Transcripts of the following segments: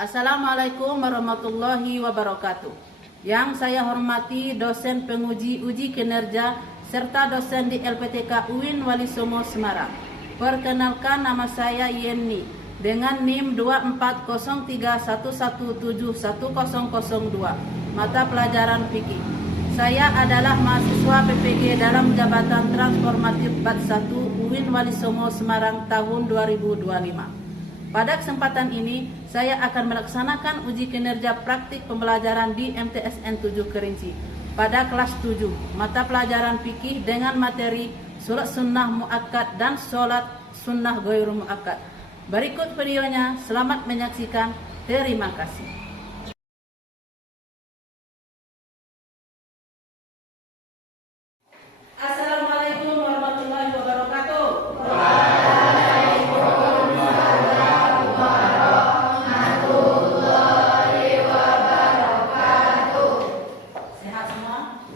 Assalamualaikum warahmatullahi wabarakatuh. Yang saya hormati dosen penguji uji kinerja serta dosen di LPTK UIN Wali Songo Semarang. Perkenalkan, nama saya Yenni dengan NIM 240311710002, mata pelajaran fikih. Saya adalah mahasiswa PPG dalam Jabatan Transformatif Bat 1 UIN Wali Songo Semarang tahun 2025. Pada kesempatan ini, saya akan melaksanakan uji kinerja praktik pembelajaran di MTSN 7 Kerinci pada kelas 7, mata pelajaran fikih dengan materi sholat sunnah muakkad dan sholat sunnah ghair muakkad. Berikut videonya, selamat menyaksikan. Terima kasih. Assalamualaikum warahmatullahi wabarakatuh.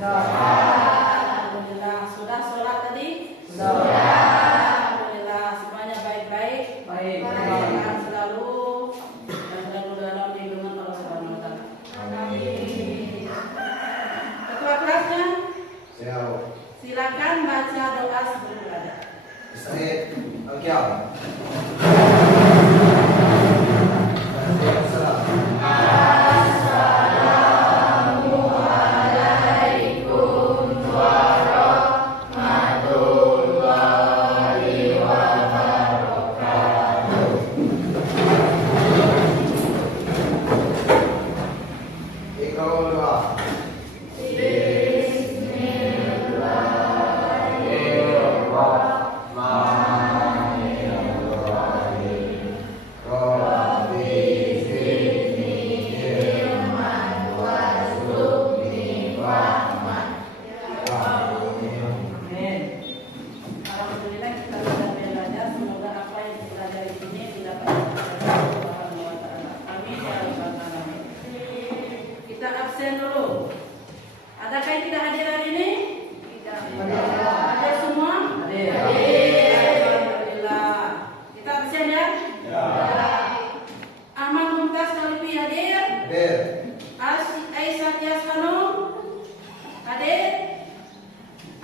Alhamdulillah, sudah sholat tadi? Sudah. Alhamdulillah, semuanya baik-baik. Baik. Sehat selalu dan selalu dalam lindungan Allah Subhanahu Wa Taala. Amin. Ketua kelasnya? Siap. Silakan baca doa sebelum belajar. Ustaz, Al-Qiyam. Alhamdulillah, kita sudah belajar. Semoga apa yang dipelajari ini didapatkan oleh Allah Subhanahu Wa Taala. Amin ya rabbal alamin. Kita absen dulu. Adakah yang tidak hadir hari ini? Tidak. Hadir semua? Hadir. Alhamdulillah. Kita absen ya? Ya. Ahmad Mumtaz Khalifi hadir? Hadir. Aisyah Tias Hanum hadir?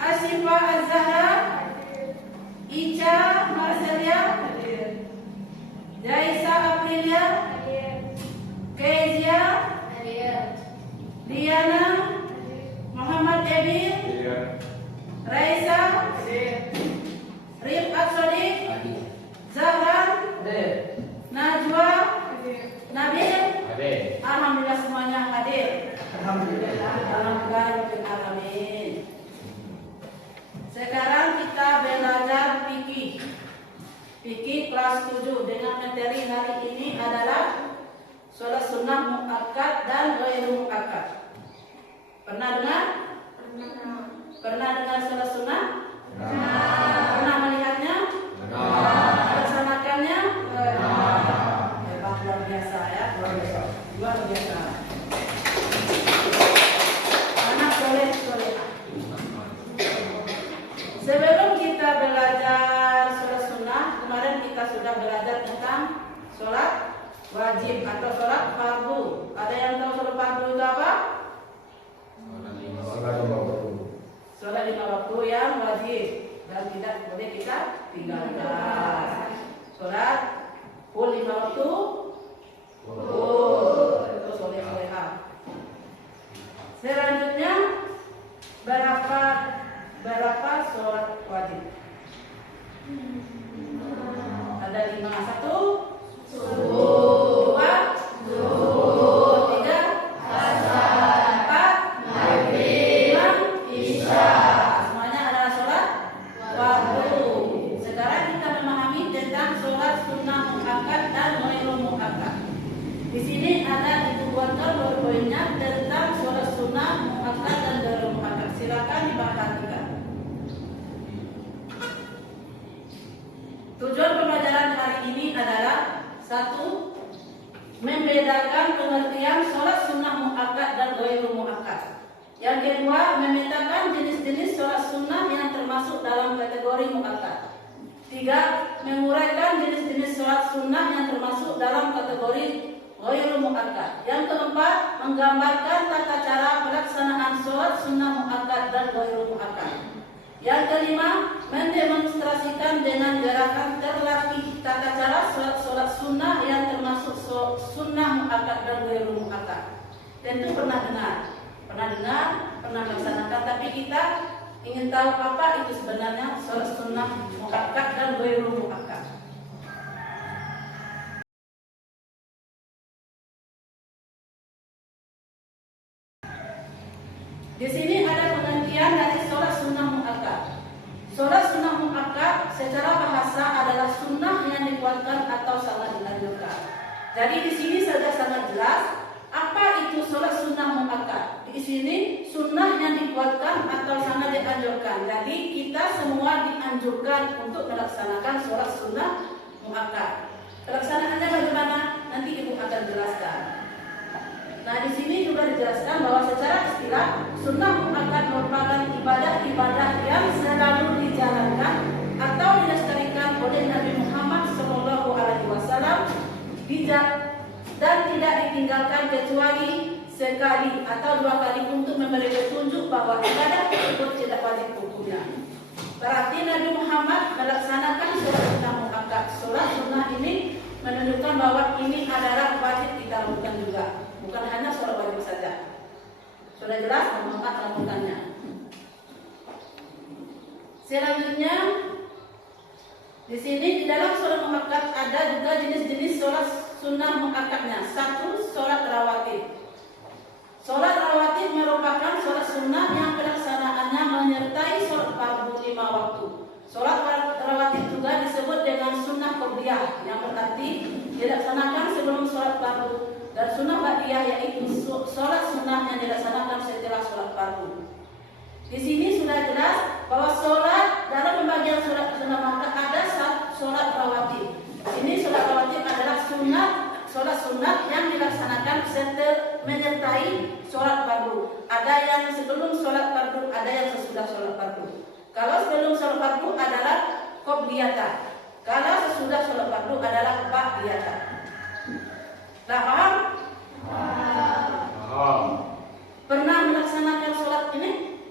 Asifa Az-Zahra, Ica Marcelia, Jaisa Aprilia, Kezia, Diana, Muhammad Ebil, Raisa, Rifat Sodik, Zahran, Najwa, Nabil. Alhamdulillah semuanya hadir. Alhamdulillah. Alhamdulillah. Sekarang kita belajar fikih. Fikih kelas 7 dengan materi hari ini adalah sholat sunnah muakkad dan ghair muakkad. Pernah dengar? Pernah dengar sholat sunnah? Pernah melihatnya? Melaksanakannya? Hebat, luar biasa ya, luar biasa. Anak soleh. Sebelum kita belajar sholat sunnah, kemarin kita sudah belajar tentang sholat wajib atau sholat fardu. Ada yang tahu sholat fardu itu apa? Sholat 5 waktu yang wajib dan tidak boleh kita tinggalkan. Sholat full 5 waktu, itu soleh-solehah. Selanjutnya berapa sholat wajib? Ada 5. 1 subuh, 2 3 asar, 4 maghrib, 5 isya. Semuanya adalah sholat fardu. Sekarang kita memahami tentang sholat sunnah muakkad dan ghair muakkad. Di sini ada dibuatkan poin-poinnya tentang sholat sunnah muakkad dan ghair muakkad. Silakan diperhatikan. Tujuan pembelajaran hari ini adalah 1. Membedakan pengertian sholat sunnah muakkad dan ghair muakkad. Yang kedua, memetakan jenis-jenis sholat sunnah yang termasuk dalam kategori muakkad. 3. Menguraikan jenis-jenis sholat sunnah yang termasuk dalam kategori ghairu muakkad. Yang keempat, menggambarkan tata cara pelaksanaan sholat sunnah muakkad dan ghairu muakkad. Yang kelima, mendemonstrasikan dengan gerakan terlatih tata cara sholat sunnah yang termasuk sunnah muakkad dan ghairu muakkad. Tentu pernah dengar, pernah melaksanakan, tapi kita ingin tahu apa itu sebenarnya sholat sunnah muakkad dan ghairu muakkad. Di sini ada pengertian dari sholat sunnah muakkad. Sholat sunnah muakkad secara bahasa adalah sunnah yang dikuatkan atau sangat dianjurkan. Jadi di sini sudah sangat jelas apa itu sholat sunnah muakkad. Di sini sunnah yang dikuatkan atau sangat dianjurkan. Jadi kita semua dianjurkan untuk melaksanakan sholat sunnah muakkad. Pelaksanaannya bagaimana? Nanti ibu akan jelaskan. Nah, di sini juga dijelaskan bahwa secara istilah sunnah muakkad merupakan ibadah-ibadah yang selalu dijalankan atau dilestarikan oleh Nabi Muhammad SAW dan tidak ditinggalkan kecuali sekali atau dua kali untuk memberi petunjuk bahwa ibadah tersebut tidak wajib hukumnya. Berarti Nabi Muhammad melaksanakan sholat sunnah muakkad. Sholat sunnah ini menunjukkan bahwa ini adalah wajib kita lakukan juga. Bukan hanya sholat wajib saja. Sudah jelas manfaat melakukannya. Selanjutnya, di sini di dalam sholat muakkad ada juga jenis-jenis sholat sunnah muakkadnya. Satu, sholat rawatib. Sholat rawatib merupakan sholat sunnah yang pelaksanaannya menyertai sholat fardu 5 waktu. Sholat rawatib juga disebut dengan sunnah qobliyah, yang berarti dilaksanakan sebelum sholat fardu. Dan sunnah ba'diyah yaitu sholat sunnah yang dilaksanakan setelah sholat fardu. Di sini sudah jelas bahwa sholat dalam pembagian sholat sunnah maka ada sholat rawatib. Ini sholat rawatib adalah sholat sunnah yang dilaksanakan menyertai sholat fardu. Ada yang sebelum sholat fardu, ada yang sesudah sholat fardu. Kalau sebelum sholat fardu adalah qobliyah. Kalau sesudah sholat fardu adalah ba'diyah. Nah, paham? Paham. Pernah melaksanakan sholat ini?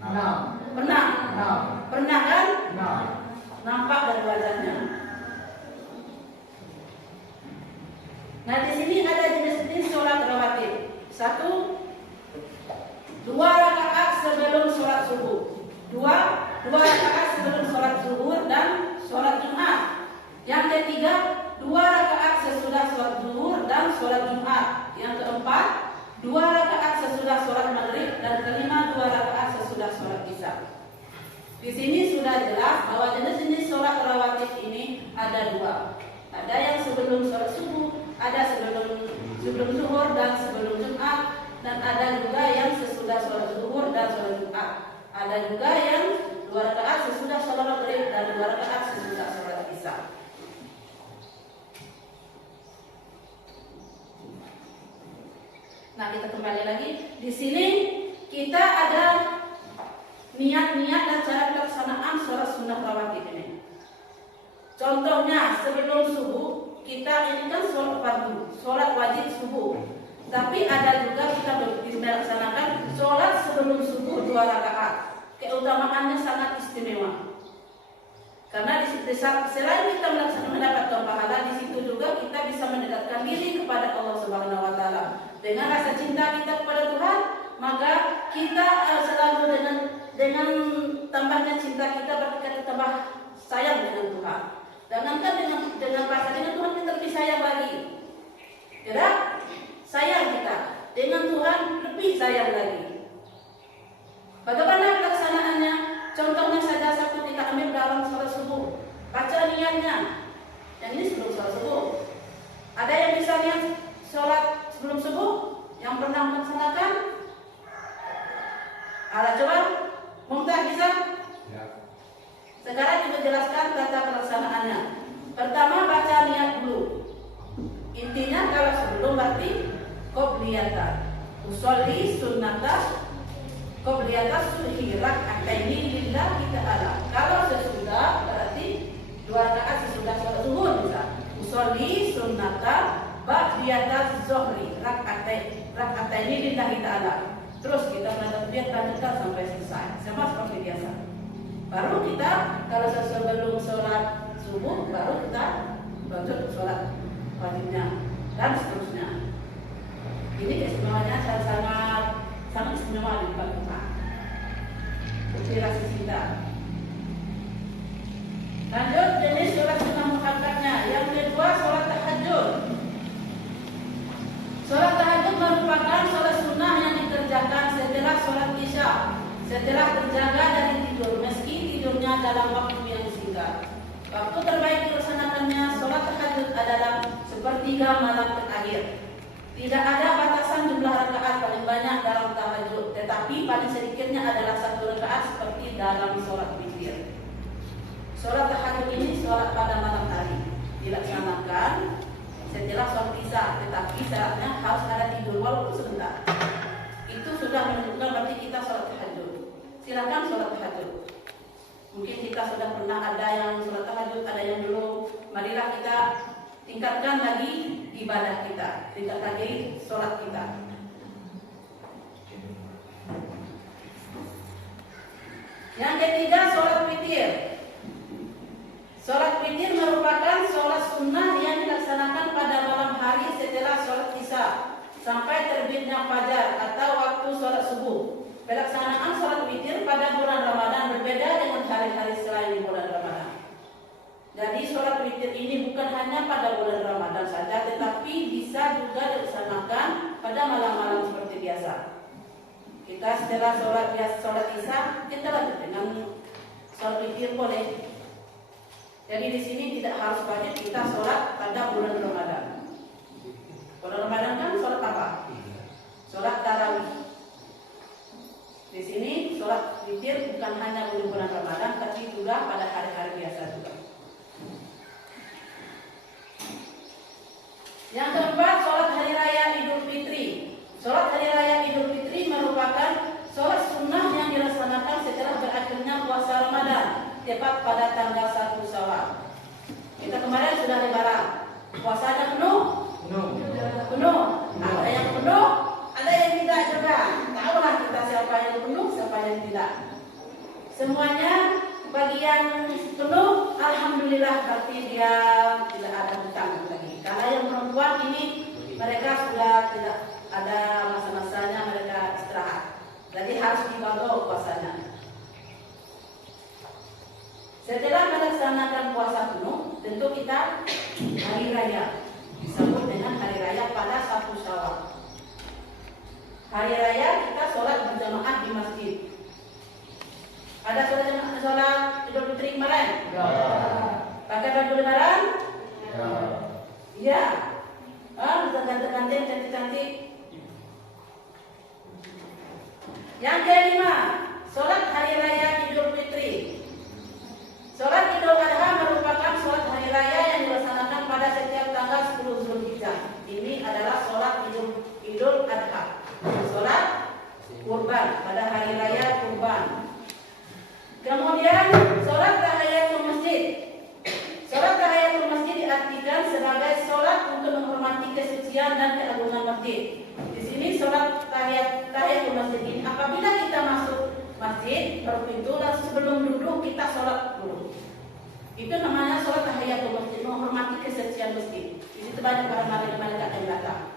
Nah. Pernah? Nah. Pernah kan? Nah. Nampak dari wajahnya. Nah, di sini ada jenis-jenis sholat rawatib. 1, 2 rakaat sebelum sholat subuh. 2 rakaat sebelum sholat zuhur dan sholat Jumat. Yang ketiga, 2 rakaat sesudah sholat zuhur dan sholat Jumat. Yang keempat, 2 rakaat sesudah sholat maghrib. Dan kelima, 2 rakaat sesudah sholat isya. Di sini sudah jelas bahwa jenis-jenis sholat rawatib ini ada 2. Ada yang sebelum sholat subuh, ada sebelum zuhur dan sebelum Jumat, dan ada juga yang sesudah sholat zuhur dan sholat Jumat. Ada juga yang 2 rakaat sesudah sholat maghrib dan 2 rakaat sesudah sholat isya. Nah, kita kembali lagi. Di sini kita ada niat-niat dan cara pelaksanaan sholat sunnah rawatib ini. Contohnya, sebelum subuh kita ini kan sholat fardu, sholat wajib subuh. Tapi ada juga kita melaksanakan sholat sebelum subuh 2 rakaat. Keutamaannya sangat istimewa. Karena selain kita mendapatkan pahala, di situ juga kita bisa mendekatkan diri kepada Allah Subhanahu wa taala. Dengan rasa cinta kita kepada Tuhan, maka kita selalu dengan tambahnya cinta kita berarti kita tambah sayang dengan Tuhan. Jangankan dengan rasa dengan Tuhan kita lebih sayang lagi. Ya, sayang kita dengan Tuhan lebih sayang lagi. Bagaimana pelaksanaannya? Contohnya saja satu kita ambil dalam sholat subuh. Baca niatnya. Yang ini sebelum sholat subuh. Ada yang bisa niat sholat sebelum subuh? Yang pernah melaksanakan? Coba, Mumtaz bisa? Ya. Sekarang kita jelaskan tata pelaksanaannya. Pertama baca niat dulu. Intinya kalau sebelum berarti qobliyatan. Usolli sunnata qobliyatan subhi rak'ataini lillahi ta'ala. Kalau sesudah berarti 2 rakaat sesudah sholat zuhur bisa. Usolli sunnata ba'di tahiyat zuhri rak'ataini lillahi ta'ala. Terus kita lanjutkan sampai selesai, sama seperti biasa. Baru kita kalau sebelum sholat subuh baru kita lanjut sholat wajibnya dan seterusnya. Ini keistimewaannya sangat istimewa di tempat kita. Inspirasi kita. Lanjut jenis sholat sunnah muakkadnya. Yang kedua, sholat tahajud. Sholat tahajud merupakan sholat sunnah yang dikerjakan setelah sholat isya, setelah terjaga dari tidur, meski tidurnya dalam waktu yang singkat. Waktu terbaik dilaksanakannya sholat tahajud adalah sepertiga malam terakhir. Tidak ada batasan jumlah rakaat paling banyak dalam tahajud, tetapi paling sedikitnya adalah 1 rakaat seperti dalam sholat witir. Sholat tahajud ini sholat pada malam hari, dilaksanakan setelah sholat isya, tetapi syaratnya harus ada tidur walaupun sebentar. Itu sudah menunjukkan berarti kita sholat tahajud. Silakan sholat tahajud. Mungkin kita sudah pernah ada yang sholat tahajud, ada yang belum. Marilah kita tingkatkan lagi ibadah kita, tingkatkan lagi sholat kita. Yang ketiga, sholat witir. Sholat witir merupakan sholat sunnah yang dilaksanakan pada malam hari setelah sholat isya sampai terbitnya fajar atau waktu sholat subuh. Pelaksanaan sholat witir pada bulan Ramadan berbeda dengan hari-hari selain bulan Ramadan. Jadi sholat witir ini bukan hanya pada bulan Ramadan saja, tetapi bisa juga dilaksanakan pada malam-malam seperti biasa. Kita setelah sholat isya kita lanjut dengan sholat witir boleh. Jadi di sini tidak harus wajib kita sholat pada bulan Ramadan. Bulan Ramadan kan sholat apa? Sholat tarawih. Di sini sholat witir bukan hanya bulan Ramadan, tapi juga pada hari-hari biasa juga. Yang keempat, sholat hari raya Idul Fitri. Sholat hari raya Idul Fitri merupakan sholat sunnah yang dilaksanakan setelah berakhirnya puasa Ramadan, tepat pada tanggal 1 Syawal. Kita kemarin sudah lebaran. Puasanya penuh? Penuh. Ada yang penuh, ada yang tidak juga. Tahulah kita siapa yang penuh, siapa yang tidak. Semuanya bagian penuh, alhamdulillah berarti dia tidak ada hutang lagi. Karena yang perempuan ini mereka sudah tidak ada masa-masanya, mereka istirahat. Jadi harus dibawa puasanya. Setelah melaksanakan puasa penuh, tentu kita hari raya disebut dengan hari raya pada 1 Syawal. Hari raya kita sholat berjamaah di masjid. Ada sholat Idul Fitri kemarin? Ya. Pakai baju lebaran? Ya. Iya. Ganteng-ganteng, cantik-cantik. Yang kelima, sholat hari raya Idul Fitri. Sholat Idul Adha merupakan sholat hari raya yang dilaksanakan pada setiap tanggal 10 Zulhijjah. Ini adalah sholat Idul Adha, sholat kurban pada hari raya kurban. Kemudian sholat tahiyatul masjid. Sholat tahiyatul masjid diartikan sebagai sholat untuk menghormati kesucian dan keagungan masjid. Di sini sholat tahiyatul masjid ini apabila kita masuk masjid berpintu dan sebelum duduk kita sholat dulu. Itu namanya sholat tahiyatul masjid, menghormati kesucian masjid. Di situ banyak para malaikat yang datang.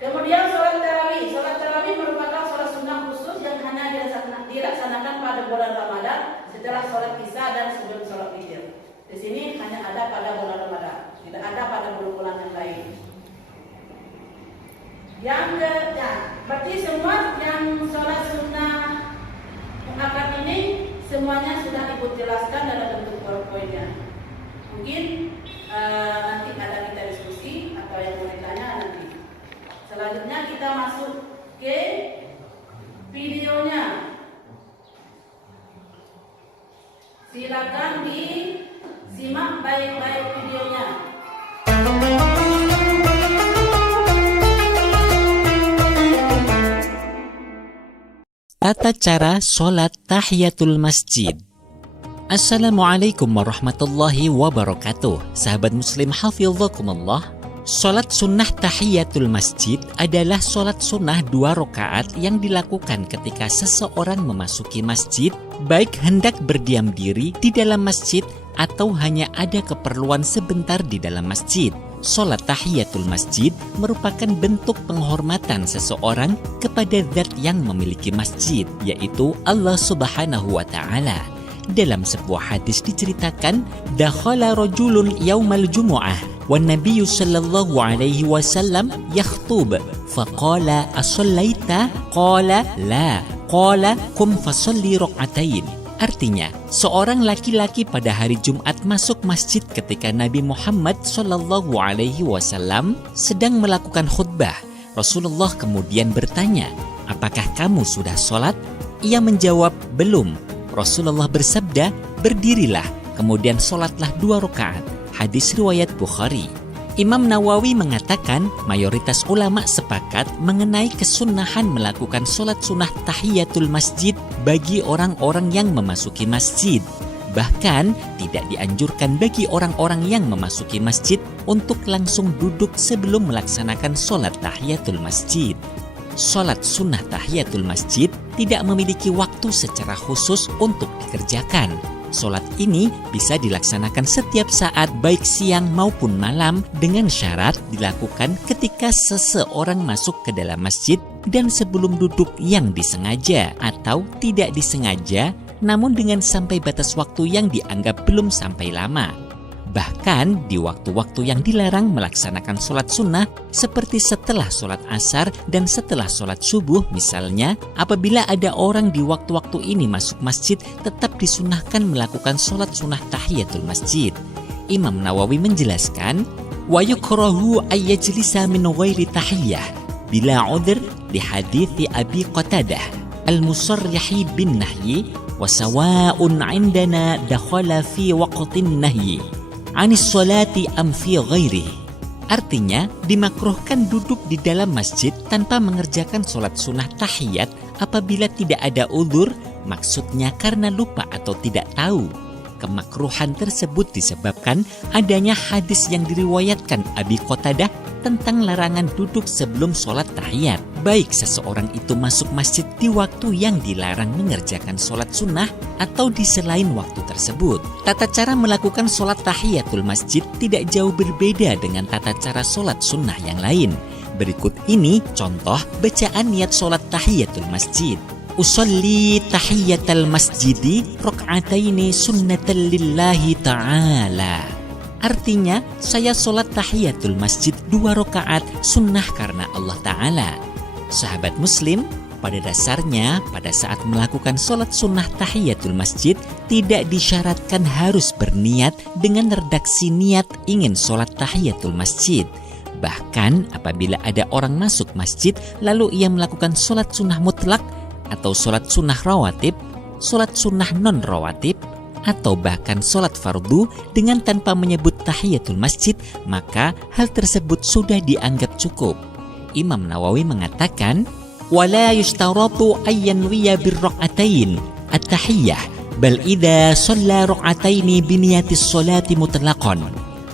Kemudian sholat tarawih. Sholat tarawih merupakan sholat sunnah khusus yang hanya dilaksanakan pada bulan Ramadan setelah sholat isya dan sebelum sholat witir. Di sini hanya ada pada bulan Ramadan, tidak ada pada bulan-bulan yang lain. Berarti semua yang sholat sunnah muakkad ini semuanya sudah ibu jelaskan dalam bentuk PowerPoint-nya. Mungkin nanti ada kita diskusi atau yang mau ditanya nanti. Selanjutnya kita masuk ke videonya. Silakan disimak baik-baik videonya. Tata cara sholat tahiyatul masjid. Assalamualaikum warahmatullahi wabarakatuh. Sahabat muslim hafizakumullah. Salat sunnah tahiyatul masjid adalah salat sunnah 2 rakaat yang dilakukan ketika seseorang memasuki masjid, baik hendak berdiam diri di dalam masjid atau hanya ada keperluan sebentar di dalam masjid. Salat tahiyatul masjid merupakan bentuk penghormatan seseorang kepada zat yang memiliki masjid, yaitu Allah Subhanahu wa Ta'ala. Dalam sebuah hadis diceritakan, dakhala rajulun yaumal jumu'ah wan nabiyyu sallallahu alaihi wasallam yakhtub faqala asallaita qala la qala qum fasalli rak'atain. Artinya, seorang laki-laki pada hari Jumat masuk masjid ketika Nabi Muhammad sallallahu alaihi wasallam sedang melakukan khutbah. Rasulullah kemudian bertanya, "Apakah kamu sudah sholat?" Ia menjawab, "Belum." Rasulullah bersabda, "Berdirilah, kemudian sholatlah 2 rakaat." Hadis riwayat Bukhari. Imam Nawawi mengatakan mayoritas ulama sepakat mengenai kesunahan melakukan sholat sunnah tahiyatul masjid bagi orang-orang yang memasuki masjid. Bahkan tidak dianjurkan bagi orang-orang yang memasuki masjid untuk langsung duduk sebelum melaksanakan sholat tahiyatul masjid. Sholat sunnah tahiyatul masjid tidak memiliki waktu secara khusus untuk dikerjakan. Sholat ini bisa dilaksanakan setiap saat baik siang maupun malam dengan syarat dilakukan ketika seseorang masuk ke dalam masjid dan sebelum duduk yang disengaja atau tidak disengaja, namun dengan sampai batas waktu yang dianggap belum sampai lama. Bahkan di waktu-waktu yang dilarang melaksanakan sholat sunnah seperti setelah sholat asar dan setelah sholat subuh misalnya, apabila ada orang di waktu-waktu ini masuk masjid tetap disunahkan melakukan sholat sunnah tahiyatul masjid. Imam Nawawi menjelaskan, wa yukrahu ayyajlisa min ghairi tahiyyah bila udhr di hadithi Abi Qatadah al-musarrihi bin nahyi wa sawa'un indana dakhala fi waqtin nahyi anis sholati am fi ghairihi. Artinya, dimakruhkan duduk di dalam masjid tanpa mengerjakan sholat sunnah tahiyat apabila tidak ada uzur, maksudnya karena lupa atau tidak tahu. Kemakruhan tersebut disebabkan adanya hadis yang diriwayatkan Abi Qatadah tentang larangan duduk sebelum sholat tahiyat. Baik seseorang itu masuk masjid di waktu yang dilarang mengerjakan sholat sunnah atau di selain waktu tersebut. Tata cara melakukan sholat tahiyatul masjid tidak jauh berbeda dengan tata cara sholat sunnah yang lain. Berikut ini contoh bacaan niat sholat tahiyatul masjid. Usolli tahiyatal masjidi rak'ataini sunnatan lillahi ta'ala. Artinya, saya sholat tahiyatul masjid 2 rakaat sunnah karena Allah Ta'ala. Sahabat muslim, pada dasarnya pada saat melakukan sholat sunnah tahiyatul masjid tidak disyaratkan harus berniat dengan redaksi niat ingin sholat tahiyatul masjid. Bahkan apabila ada orang masuk masjid lalu ia melakukan sholat sunnah mutlak atau sholat sunnah rawatib, sholat sunnah non-rawatib, atau bahkan sholat fardu dengan tanpa menyebut tahiyatul masjid, maka hal tersebut sudah dianggap cukup. Imam Nawawi mengatakan, وَلَا يُشْتَرَطُ أَن يَنْوِيَ بِالرَّكْعَتَيْنِ التَّحِيَّةِ بَلْ إِذَا صَلَّى رَكْعَتَيْنِ بِنِيَّةِ الصَّلَاةِ مُطْلَقًا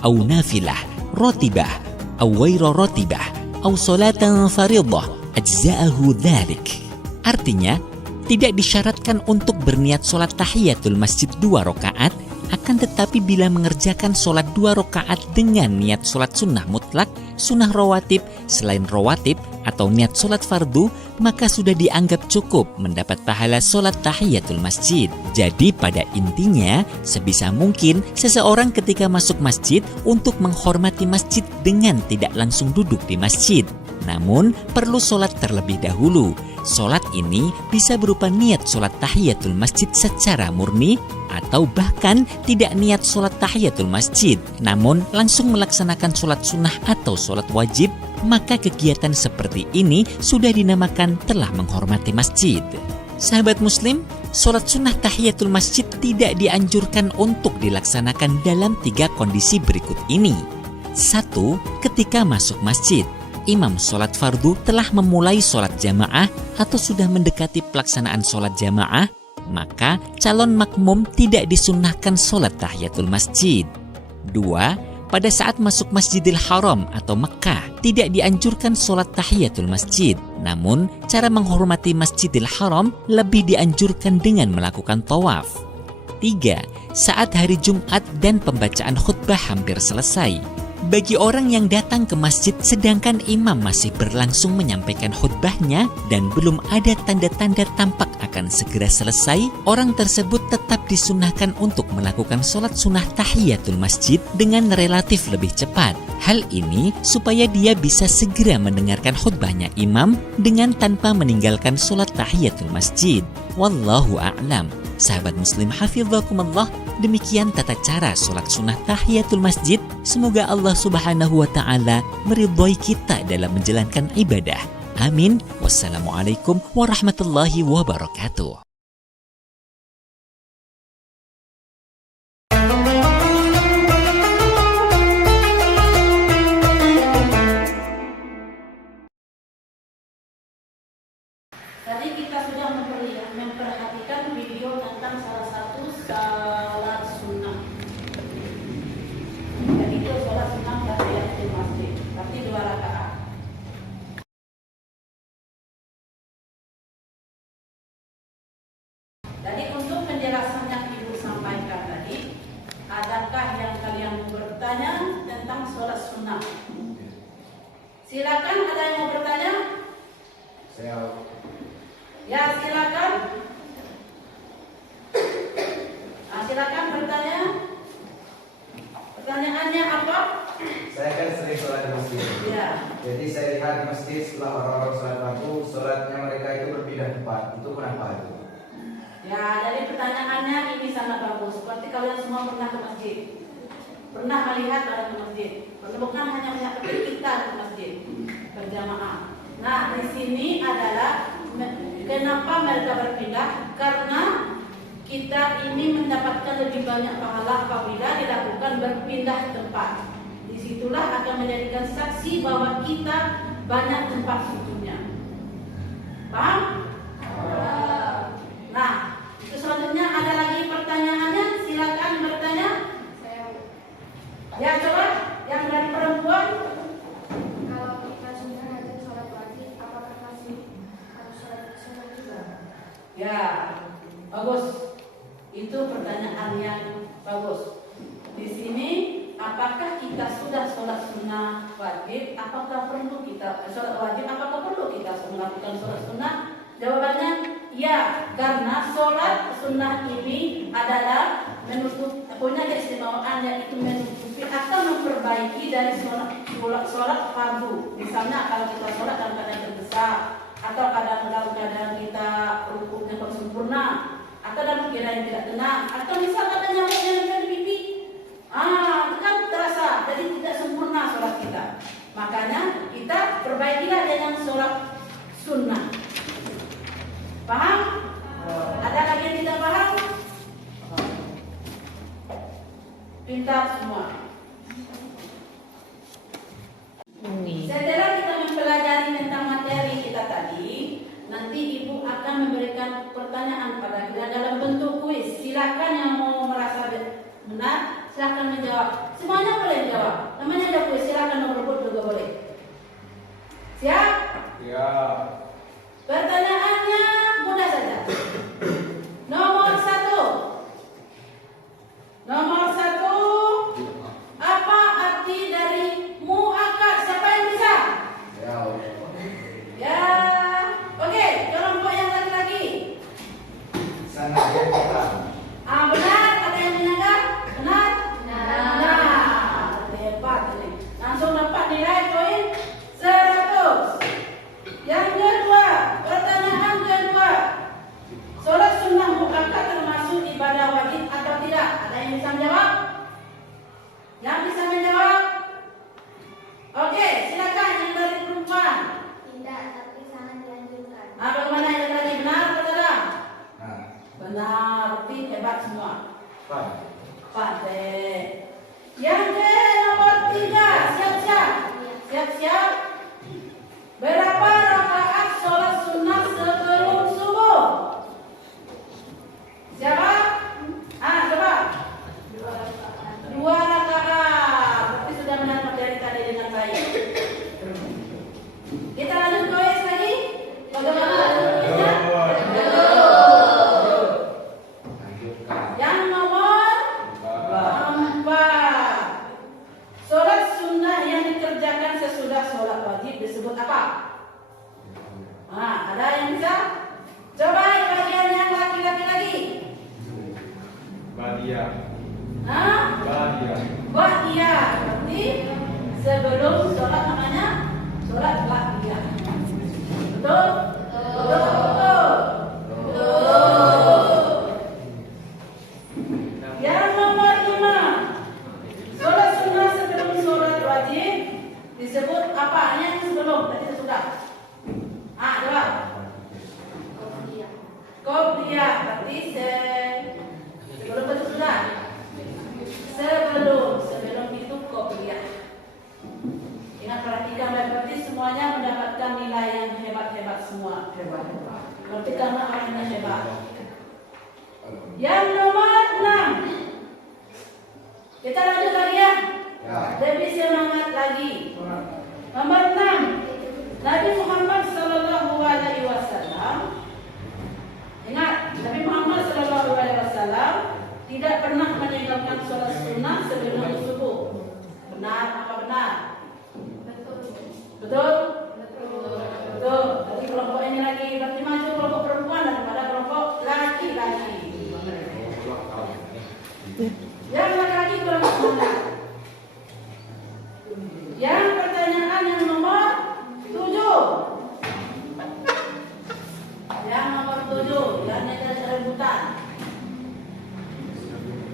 أَوْ نَافِلَةً رَاتِبَةً أَوْ غَيْرَ رَاتِبَةً أَوْ صَلَاةً فَرِيضَةً أَجْزَأَهُ ذَلِكَ. Artinya, tidak disyaratkan untuk berniat sholat tahiyatul masjid 2 rakaat, akan tetapi bila mengerjakan sholat 2 rakaat dengan niat sholat sunnah mutlak, sunnah rawatib, selain rawatib, atau niat sholat fardu, maka sudah dianggap cukup mendapat pahala sholat tahiyatul masjid. Jadi pada intinya, sebisa mungkin seseorang ketika masuk masjid untuk menghormati masjid dengan tidak langsung duduk di masjid. Namun, perlu sholat terlebih dahulu. Sholat ini bisa berupa niat sholat tahiyatul masjid secara murni atau bahkan tidak niat sholat tahiyatul masjid, namun langsung melaksanakan sholat sunnah atau sholat wajib, maka kegiatan seperti ini sudah dinamakan telah menghormati masjid. Sahabat muslim, sholat sunnah tahiyatul masjid tidak dianjurkan untuk dilaksanakan dalam 3 kondisi berikut ini. 1. Ketika masuk masjid. Imam sholat fardu telah memulai sholat jamaah atau sudah mendekati pelaksanaan sholat jamaah, maka calon makmum tidak disunnahkan sholat tahiyatul masjid. 2. Pada saat masuk Masjidil Haram atau Mekah, tidak dianjurkan sholat tahiyatul masjid. Namun, cara menghormati Masjidil Haram lebih dianjurkan dengan melakukan tawaf. 3. Saat hari Jumat dan pembacaan khutbah hampir selesai. Bagi orang yang datang ke masjid sedangkan imam masih berlangsung menyampaikan khutbahnya dan belum ada tanda-tanda tampak akan segera selesai, orang tersebut tetap disunahkan untuk melakukan sholat sunnah tahiyatul masjid dengan relatif lebih cepat. Hal ini supaya dia bisa segera mendengarkan khutbahnya imam dengan tanpa meninggalkan sholat tahiyatul masjid. Wallahu a'lam. Sahabat muslim hafizakumullah, demikian tata cara sholat sunnah tahiyatul masjid. Semoga Allah subhanahu wa ta'ala meridhai kita dalam menjalankan ibadah. Amin. Wassalamualaikum warahmatullahi wabarakatuh. Tadi kita sudah memperhatikan video tentang salah satu salat sunnah. Jadi itu salat sunnah tahiyatul masjid, berarti 2 rakaat. Jadi untuk penjelasan yang Ibu sampaikan tadi, adakah yang kalian bertanya tentang salat sunnah? Silakan, ada yang mau bertanya? Saya Ya, silakan. Silakan bertanya. Pertanyaannya apa? kan sering sholat di masjid. Ya. Jadi saya lihat di masjid setelah orang-orang sholat fardu, sholatnya mereka itu berpindah tempat. Itu kenapa itu? Ya, jadi pertanyaannya ini sangat bagus. Berarti kalian semua pernah ke masjid, pernah melihat orang ke masjid. Bukan hanya melihat, tapi kita ke masjid berjamaah. Nah, di sini adalah kenapa mereka berpindah? Karena kita ini mendapatkan lebih banyak pahala apabila dilakukan berpindah tempat. Disitulah akan menjadikan saksi bahwa kita banyak tempat sujudnya. Paham? Nah, itu selanjutnya ada lagi pertanyaannya. Silakan bertanya. Ya, coba yang dari perempuan. Kalau kita sudah ada sholat wajib, apakah masih harus sholat sunnah juga? Ya, bagus. Itu pertanyaan yang bagus. Di sini, apakah kita sudah sholat sunnah wajib? Apakah perlu kita sholat wajib? Apakah perlu kita melakukan sholat sunnah? Jawabannya ya, karena sholat sunnah ini adalah menutup, punya keistimewaan yaitu menutupi atau memperbaiki dari sholat fardu. Misalnya kalau kita sholat dalam keadaan tergesa, atau kadang dalam keadaan kita rukuknya kurang sempurna, atau dalam keadaan yang tidak tenang, atau misal ada nyamuk yang ada di pipi, itu kan terasa, jadi tidak sempurna sholat kita. Makanya kita perbaikilah dengan sholat sunnah. Paham? Ada lagi yang tidak paham? Pintar semua. Setelah kita mempelajari tentang materi kita tadi, nanti Ibu akan memberikan pertanyaan pada kita dalam bentuk kuis. Silakan yang mau merasa benar, silakan menjawab. Semuanya boleh menjawab. Namanya ada kuis, silakan nomor urut juga boleh. Siap? Ya. Pertanyaannya mudah saja. Nomor 1. Nomor 1. Apa arti dari muakkad? Siapa yang bisa? Ya. Ya. Oke, kelompok yang laki-laki. Sana dia kita. Benar, ada yang menyanggah? Benar? Nah, hebat ini. Langsung dapat nilai poin 100. Yang kedua, pertanyaan kedua. Sholat sunnah muakkad termasuk ibadah wajib atau tidak? Ada yang bisa menjawab? Yang bisa menjawab? Oke, silakan yang dari perempuan. Tidak, tapi sangat dianjurkan. Bagaimana yang tadi, benar atau salah? Nah, Benar, berarti hebat semua. Pak. Pandai. Yang ke nomor 3, siap-siap. Siap-siap. Berapa rakaat sholat sunnah sebelum subuh? sebelum sholat namanya sholat ba'diyah. Betul? Betul. Yang nomor 5, sholat sunnah sebelum sholat wajib disebut apa? Yang sebelum tadi sudah. Jawab. Qobliyah berarti sebelum itu sudah. Sebelum itu qobliyah. Ingat, perhatikan berarti semuanya mendapatkan nilai yang hebat-hebat semua. Berarti karena orangnya hebat. Yang nomor 6. Kita lanjut lagi ya. Lebih semangat lagi. Nomor 6. Nabi Muhammad sallallahu alaihi wasallam. Ingat, Nabi Muhammad sallallahu alaihi wasallam tidak pernah meninggalkan sholat sunnah sebelum subuh. Benar apa benar? Betul? Betul. Jadi kelompok ini lagi berarti maju kelompok perempuan daripada kelompok laki-laki. Yang laki-laki kelompok mana? Yang pertanyaan yang nomor 7. Yang nomor 7, yang ada rebutan.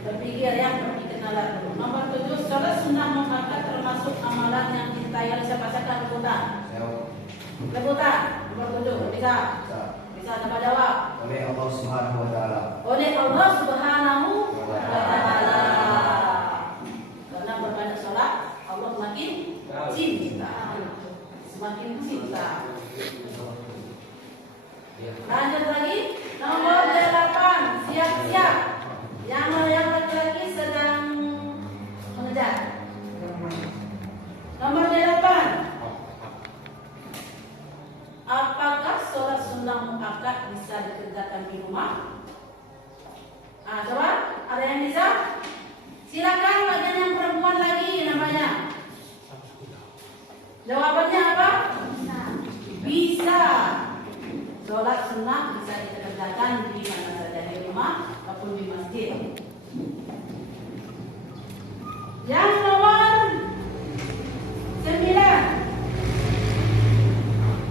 Berpikir ya, kenalan dulu. Nomor 7, sholat sunnah muakkad termasuk amalan yang dicintai oleh siapa-siapa. Rebutan. Rebutan. Nomor 7, bisa? Bisa dapat jawab. Oleh Allah Subhanahu wa taala. Oleh Allah Subhanahu wa taala. Karena berbanyak sholat, Allah semakin cinta. Semakin cinta. Lanjut lagi. Nomor 8, siap-siap. Yang laki-laki sedang mengejar. Nomor 8. Apakah sholat sunnah muakkad bisa dikerjakan di rumah? Coba, ada yang bisa? Silakan bagian yang perempuan lagi namanya. Jawabannya apa? Bisa. Sholat sunnah bisa dikerjakan di mana saja, di rumah ataupun di masjid. Yang nomor 9.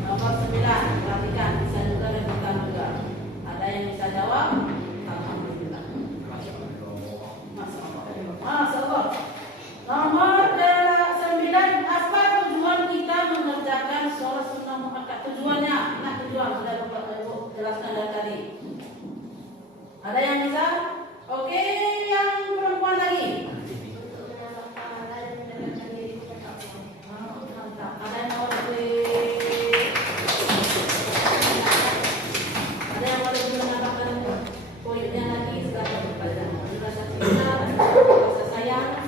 Nomor 9, perhatikan, bisa juga rebutan juga. Ada yang bisa jawab? Alhamdulillah. Masya Allah. Nomor 9, apa tujuan kita mengerjakan sholat sunnah muakkad? Tujuannya, nah tujuan sudah Ibu jelaskan dari tadi. Ada yang bisa? Oke, yang perempuan lagi. Mantap. Ada yang mau menambahkan poinnya lagi? Silakan bertanya. Rasa cinta, rasa sayang.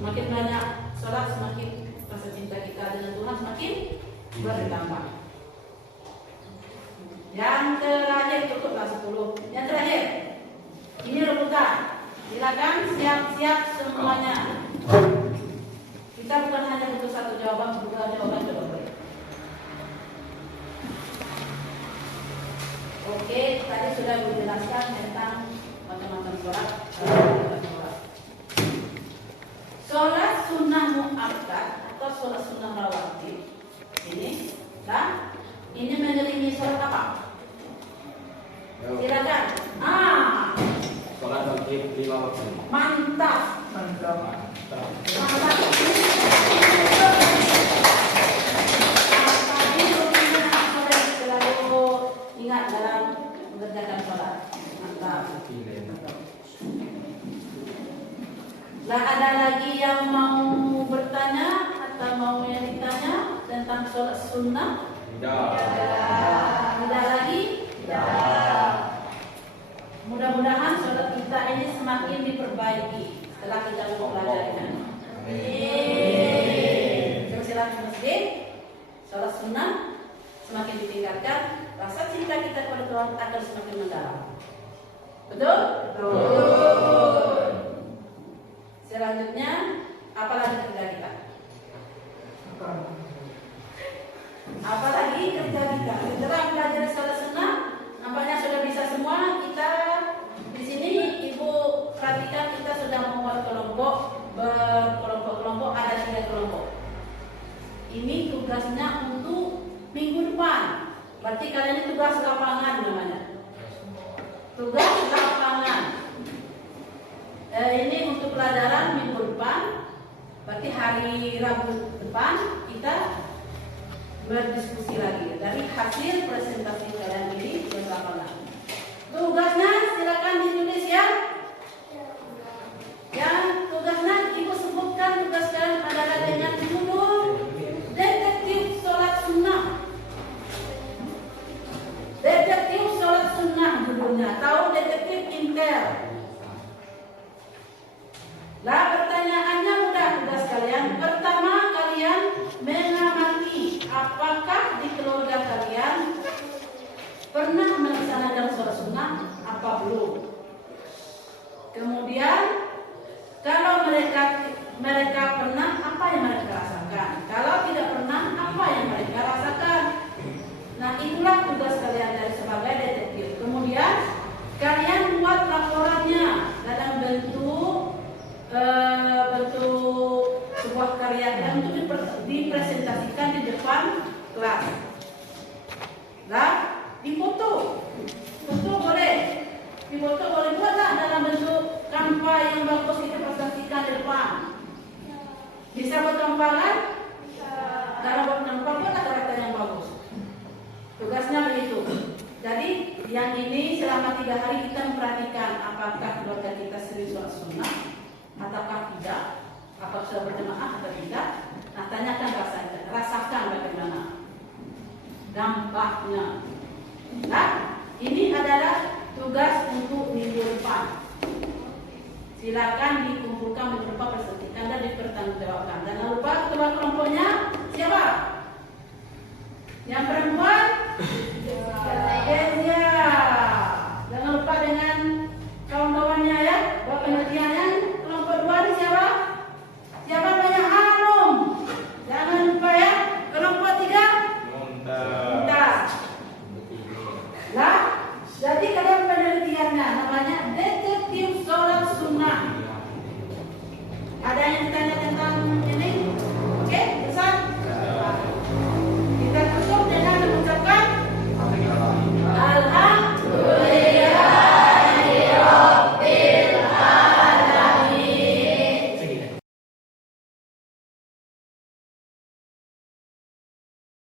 Semakin banyak sholat, semakin rasa cinta kita dengan Tuhan semakin bertambah. Yang terakhir, cukuplah 10. Yang terakhir, ini rebutan. Silakan siap-siap semuanya. Kita bukan hanya butuh satu jawaban, bukan jawaban juga boleh. Oke, tadi sudah dijelaskan tentang macam-macam sholat. Sholat sunnah muakkad atau sholat sunnah rawatib ini, dan ini menyelingi sholat apa? Silakan. Sholat wajib 5 waktu. Mantap. Selalu ingat dalam mengerjakan sholat. Mantap. Nah, ada lagi yang mau bertanya atau mau yang ditanya tentang sholat sunnah? Tidak lagi? Tidak. Mudah-mudahan sholat kita ini semakin diperbaiki setelah kita mempelajarinya. Silakan ke masjid, sholat sunnah semakin ditingkatkan, rasa cinta kita kepada Tuhan akan semakin mendalam. Betul? Betul. Selanjutnya, apalagi kerja kita? Apalagi kerja kita? Setelah belajar sholat sunnah, nampaknya sudah bisa semua. Kita di sini, Ibu perhatikan, kita sudah membuat kelompok berkelompok-kelompok, ada 3 kelompok. Ini tugasnya untuk minggu depan. Berarti kalian ini tugas lapangan namanya. Tugas lapangan. Ini untuk pelajaran minggu depan. Berarti hari Rabu depan kita berdiskusi lagi dari hasil presentasi kalian ini di lapangan. Tugasnya silakan ditulis ya. Yang tugasnya ibu sebutkan tugas kalian adalah dengan judul detektif sholat sunnah. Detektif sholat sunnah judulnya. Tahu detektif Intel. Lah pertanyaannya mudah tugas kalian. Pertama kalian mengamati apakah di keluarga kalian pernah melaksanakan sholat sunnah apa belum. Kemudian kalau mereka pernah, apa yang mereka rasakan? Kalau tidak pernah, apa yang mereka rasakan? Nah, itulah tugas kalian dari sebagai detektif. Kemudian kalian buat laporannya dalam bentuk sebuah karya dan untuk dipresentasikan di depan kelas. Nah, difoto boleh. Difoto boleh buatlah dalam bentuk kanva yang bagus kita presentasikan di depan. Bisa buat kanva kan? Kalau buat kanva buatlah karakter yang bagus. Tugasnya begitu. Jadi yang ini selama 3 hari kita memperhatikan apakah keluarga kita serius sholat sunnah ataukah tidak, apakah sudah berjamaah atau tidak. Nah, tanyakan rasakan bagaimana dampaknya. Nah, ini adalah tugas untuk minggu depan. Silakan dikumpulkan beberapa presentasikan dan dipertanggungjawabkan. Dan jangan lupa ketua kelompoknya siapa? Yang perempuan